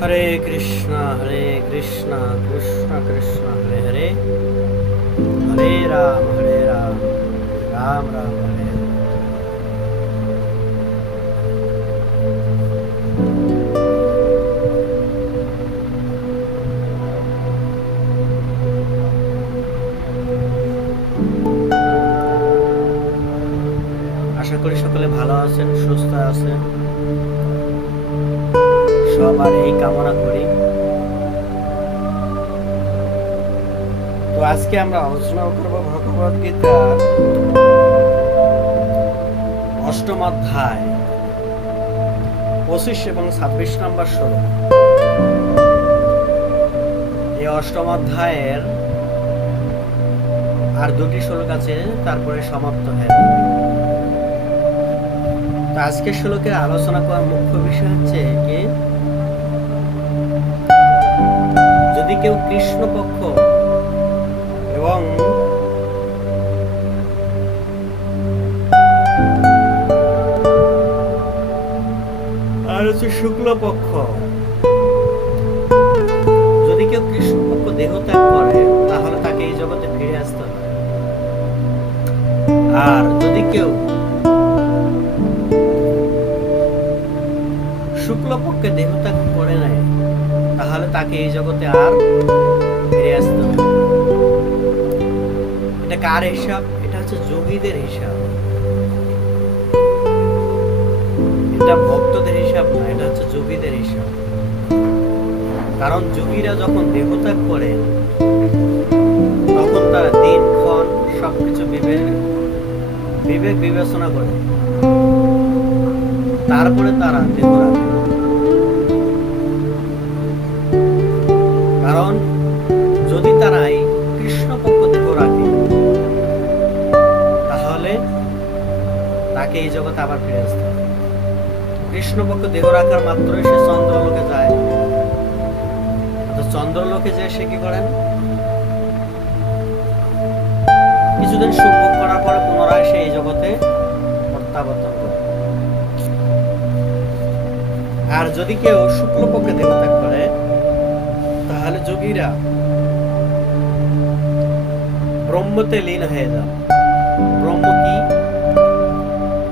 হরে কৃষ্ণ কৃষ্ণ কৃষ্ণ হরে হরে, হরে রাম রাম রাম হরে হরে। আশা করি সকলে ভালো আছেন, সুস্থ আছেন, সবার এই কামনা করি। তো আজকে আমরা আলোচনা করব ভগবদ গীতার ৮ম অধ্যায় ২৫ এবং ২৬ নম্বর শ্লোক। এই ৮ম অধ্যায়ের আর দুটি শ্লোক আছে, তারপরে সমাপ্ত হয়ে যাবে। তো আজকের শ্লোকের আলোচনা করার মুখ্য বিষয় হচ্ছে কি, যদি কেউ কৃষ্ণ পক্ষ এবং আর হচ্ছে শুক্ল পক্ষ, যদি কেউ কৃষ্ণ পক্ষ দেহত্যাগ করে তাহলে তাকে এই জগতে ফিরে আসতে হবে। আর যদি কেউ শুক্ল পক্ষে দেহত্যাগ করে নেয় তাহলে তাকে এই জগতে আর ফিরে আসতে হবে। এটা কার হিসাব? এটা হচ্ছে যোগীদের হিসাব, এটা ভক্তদের হিসাব না, এটা হচ্ছে যোগীদের হিসাব। কারণ যোগীরা যখন দেহত্যাগ করে তখন তারা দিনক্ষণ সবকিছু বিবেক বিবেচনা করে তারপরে তারা দেহ রাখে। কারণ যদি তারা এই কৃষ্ণ পক্ষ দেহ রাখে তাহলে তাকে এই জগতে আবার ফিরে আসতে হবে। কৃষ্ণ পক্ষ দেহ রাখার মাত্রই সে চন্দ্রলোকে যায়। চন্দ্রলোকে যে সে কি করেন, কিছুদিন সুখ ভোগ করার পরে পুনরায় সে এই জগতে প্রত্যাবর্তন করে। আর যদি কেউ শুক্ল পক্ষে দেহত্যাগ করে তাহলে যোগীরা ব্রহ্মতে লীন হয়ে যান। ব্রহ্ম কি?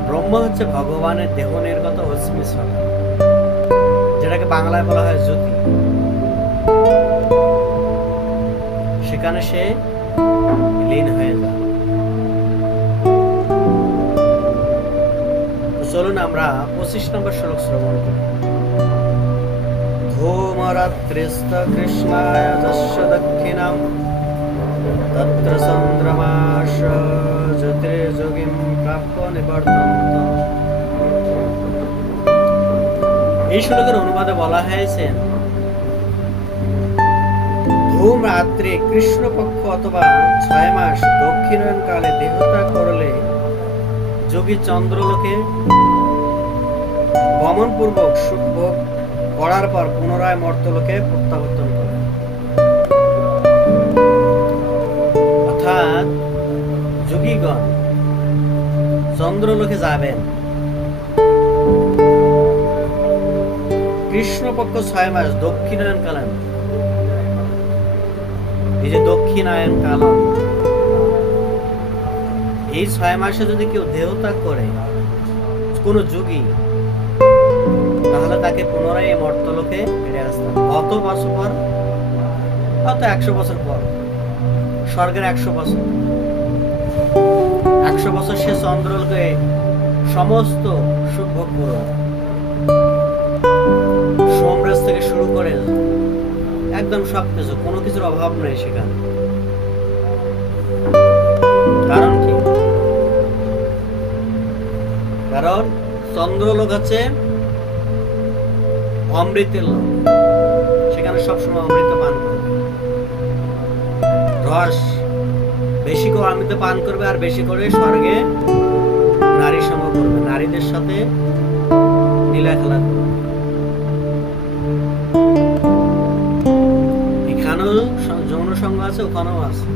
ব্রহ্ম হচ্ছে ভগবানের দেহ নির্গত অস্মি ছটা, যেটাকে বাংলায় বলা হয় জ্যোতি। সেখানে সে লীন হয়ে যায়। চলুন আমরা ২৫ নম্বর শ্লোক শ্রবণ করি। ধূমরাত্রিস্ত কৃষ্ণায় যস্য দক্ষিণাম তত্র চন্দ্রমাস জ্যোতির্যোগীম প্রাপ্য নিবর্তন্ত। এই শ্লোকের অনুবাদে বলা হয়েছে, ধূম রাত্রে কৃষ্ণপক্ষ অথবা ৬ মাস দক্ষিণায়ন কালে দেহত্যাগ করলে যোগী চন্দ্রলোকে গমন পূর্বক সুখ ভোগ করার পর পুনরায় মর্তলোকে প্রত্যাবর্তন করে। অর্থাৎ যোগীগণ চন্দ্রলোকে যাবেন কৃষ্ণপক্ষ ৬ মাস দক্ষিণায়ন কালে। এই যে দক্ষিণায়ন কাল, এই ৬ মাসে যদি কেউ দেহত্যাগ করে কোন যোগী, তাহলে তাকে পুনরায় এই মর্তলোকে ফিরে আসতে হবে। কত বছর পর? হয়তো ১০০ বছর পর, স্বর্গের ১০০ বছর। ১০০ বছর সে চন্দ্রলোকে সমস্ত সুখ ভোগ করবে, সোমরাজ থেকে শুরু করে একদম সবকিছু, কোনো কিছুর অভাব নেই সেখানে। কারণ কি? কারণ চন্দ্রলোক হচ্ছে অমৃতের লোক, সেখানে সবসময় অমৃত পান করবে, রস বেশি করে অমৃত পান করবে, আর বেশি করে স্বর্গে নারী সঙ্গ করবে, নারীদের সাথে লীলা খেলা করবে। এখানেও যৌন সঙ্গ আছে, ওখানেও আছে,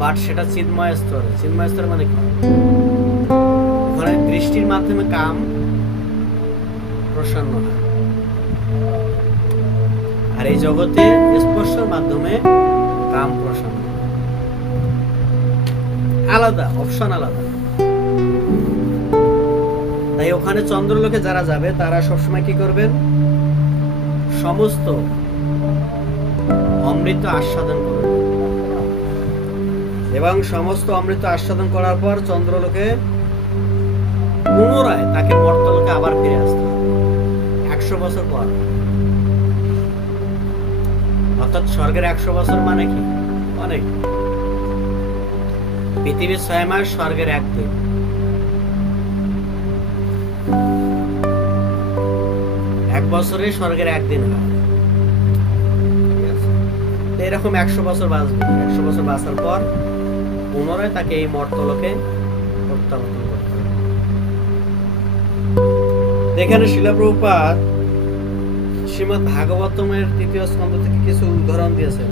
বাট সেটা চিন্ময় স্তরে। চিন্ময় স্তর মানে কি? ওখানে দৃষ্টির মাধ্যমে কাম প্রসন্ন হয়, আর এই জগতে স্পর্শের মাধ্যমে কাম প্রসন্ন। আলাদা অপশন, আলাদা। তাই ওখানে চন্দ্রলোকে যারা যাবে তারা সবসময় কি করবেন? সমস্ত অমৃত আস্বাদন করবেন, এবং সমস্ত অমৃত আস্বাদন করার পর চন্দ্রলোকে পুনরায় তাকে মর্তলোকে আবার ফিরে আসতে হবে 100 বছর পর। অর্থাৎ স্বর্গের 100 বছর মানে কি? অনেক। পৃথিবীর 6 মাস, স্বর্গের 1 দিন। এক বছরে স্বর্গের 1 দিন হয়। এরকম 100 বছর বাঁচবে। 100 বছর বাঁচার পর পুনরায় তাকে এই মর্তলোকে প্রত্যাবর্তন করতে হবে। এখানে শিলা প্রভুপাদ শ্রীমদ্ ভাগবতমের 3য় স্কন্ধ থেকে কিছু উদাহরণ দিয়েছেন।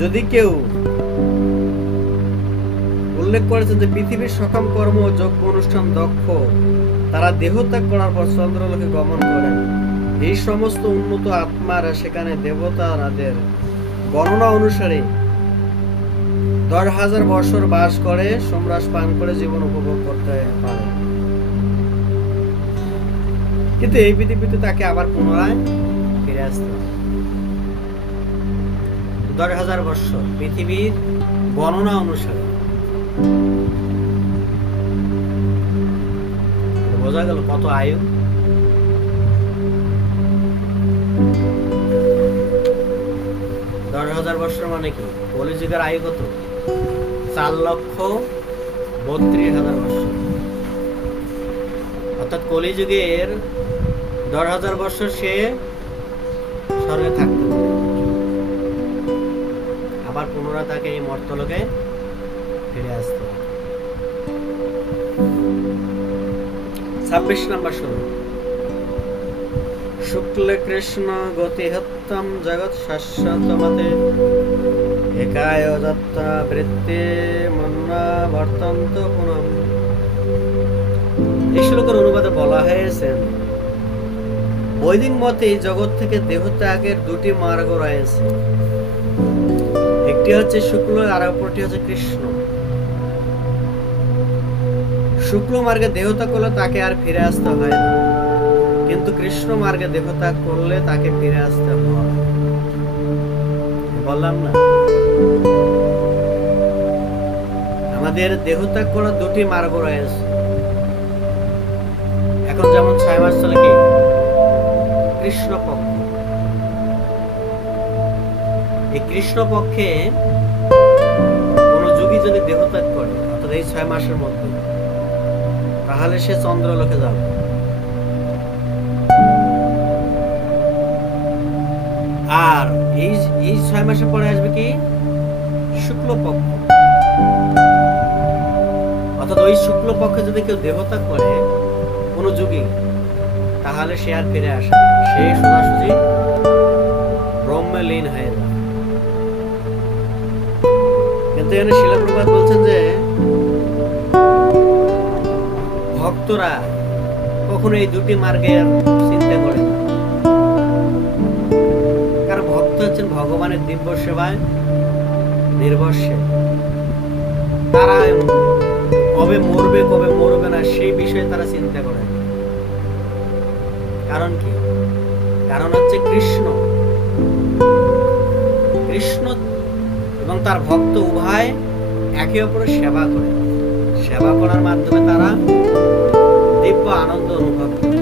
যদি কেউ উল্লেখ করেছেন যে পৃথিবীর সকাম কর্ম ও যজ্ঞ অনুষ্ঠান দক্ষ, তারা দেহত্যাগ করার পর চন্দ্রলোকে গমন করেন। এই সমস্ত উন্নত আত্মারা সেখানে দেবতাদের গণনা অনুসারে 10,000 বছর বাস করে, সোমরাস পান করে জীবন উপভোগ করতে পারে। কিন্তু এই পৃথিবীতে তাকে আবার পুনরায় ফিরে আসতে হবে 10,000 বছর পৃথিবীর গণনা অনুসারে। বোঝা গেল কত আয়ু। দশ 10,000 বছর মানে কি? কলিযুগের আয়ু কত? 4,32,000 বছর। অর্থাৎ কলিযুগের 10,000 বছর সে স্বর্গে থাকতে পারে, আবার পুনরায় তাকে এই মর্তলোকে ফিরে আসতে হবে। 26 নম্বর শুনুন। শুক্ল কৃষ্ণ গতিহত্যম জগৎ শাশ্বতমতে একায় দত্তা বৃত্তে মন্না বর্তন্ত পুনঃ। এই শ্লোকের অনুবাদে বলা হয়েছে, বৈদিক মতে এই জগৎ থেকে দেহত্যাগের 2টি মার্গ রয়েছে। একটি হচ্ছে শুক্ল, আর অপরটি হচ্ছে কৃষ্ণ। শুক্ল মার্গে দেহত্যাগ করলে তাকে আর ফিরে আসতে হয় না, কিন্তু কৃষ্ণ মার্গে দেহত্যাগ করলে তাকে ফিরে আসতে হয়। বললাম না, আমাদের দেহত্যাগ করার 2টি মার্গ রয়েছে। এখন যেমন 6 মাস চলে কি কৃষ্ণ পক্ষ। এই কৃষ্ণ পক্ষে কোন যোগী যদি দেহত্যাগ করে, অর্থাৎ এই 6 মাসের মধ্যে, তাহলে সে চন্দ্রলোকে যাবে। আর এই 6 মাসের পরে আসবে কি শুক্ল পক্ষ। অর্থাৎ ওই শুক্ল পক্ষে যদি কেউ দেহত্যাগ করে কোন যোগী, তাহলে সে আর ফিরে আসে, সে সোজাসুজি ব্রহ্মে লীন হয়ে যায়। কিন্তু এখানে শিলা প্রভুপাদ বলছেন যে ভক্তরা কখনো এই 2টি মার্গের চিন্তা করে না, কারণ ভক্ত হচ্ছেন ভগবানের দিব্য সেবায় নির্ভরশীল। তারা কবে মরবে কবে মরবে না সেই বিষয়ে তারা চিন্তা করে। কারণ কি? কারণ হচ্ছে কৃষ্ণ এবং তার ভক্ত উভয় একে অপরের সেবা করে। সেবা করার মাধ্যমে তারা দিব্য আনন্দ অনুভব করে।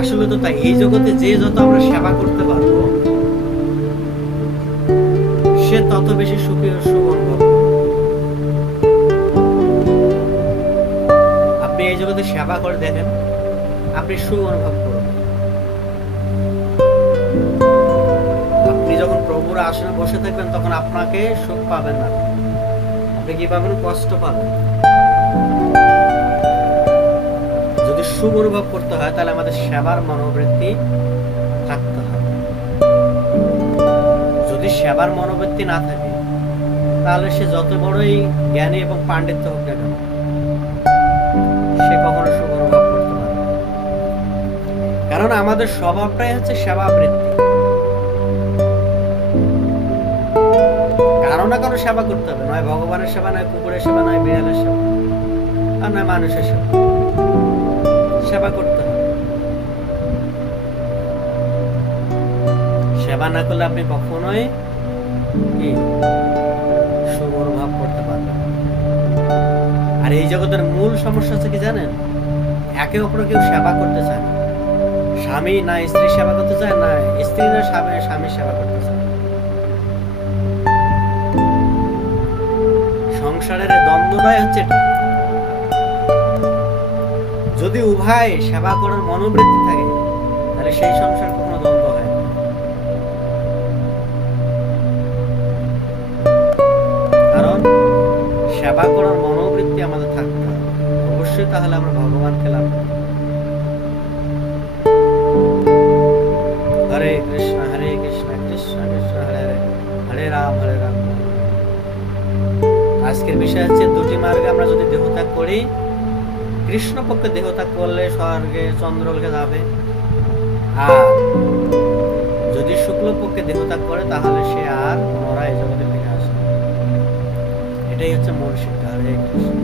আসলে তো তাই, এই জগতে যে যত আমরা সেবা করতে পারবো, সে তত বেশি সুখী ও সুখ অনুভব করবে। আপনি এই জগতে সেবা করে দেখেন, আপনি সুখ অনুভব করবেন। আপনি যখন প্রভুর আসনে বসে থাকবেন, তখন আপনাকে সুখ পাবেন না, আপনি কি পাবেন? কষ্ট পাবেন। যদি সুখ অনুভব করতে হয়, তাহলে আমাদের সেবার মনোবৃত্তি থাকতে হবে। সেবার মনোবৃত্তি না থাকে, তাহলে সে যত বড়ই জ্ঞানী এবং পাণ্ডিত্য হোক না কেন, সে কখনো সুখ অনুভব করতে পারে না। কারণ আমাদের স্বভাবটাই হচ্ছে সেবাবৃত্তি। কারো না কারো সেবা করতে হবে, নয় ভগবানের সেবা, নয় কুকুরের সেবা, নয় বিড়ালের সেবা, আর নয় মানুষের সেবা। সেবা করতে হবে। সেবা না করলে আপনি কখনোই কি সুখ অনুভব করতে পারবেন। আর এই জগতের মূল সমস্যা হচ্ছে কি জানেন, একে অপরে কেউ সেবা করতে চায় না। স্বামী না স্ত্রী সেবা করতে চায়, না স্ত্রী না স্বামী সেবা করতে চায়। সংসারের দ্বন্দ্বটাই হচ্ছে এটা। যদি উভয় সেবা করার মনোবৃত্তি থাকে, তাহলে সেই সংসার কখনো দ্বন্দ্ব হয় না। কারণ সেবা করার মনোবৃত্তি আমাদের থাকতে হবে অবশ্যই, তাহলে আমরা ভগবানকে লাভ করব। হরে কৃষ্ণ কৃষ্ণ কৃষ্ণ হরে হরে, হরে রাম রাম। আজকের বিষয় হচ্ছে দুটি মার্গে আমরা যদি দেহত্যাগ করি, কৃষ্ণ পক্ষে দেহত্যাগ করলে স্বর্গে চন্দ্রলোকে যাবে, আর যদি শুক্ল পক্ষে দেহত্যাগ করে তাহলে সে আর পুনরায় জগতে ফিরে আসে। এটাই হচ্ছে মূল শিক্ষা। হরে কৃষ্ণ।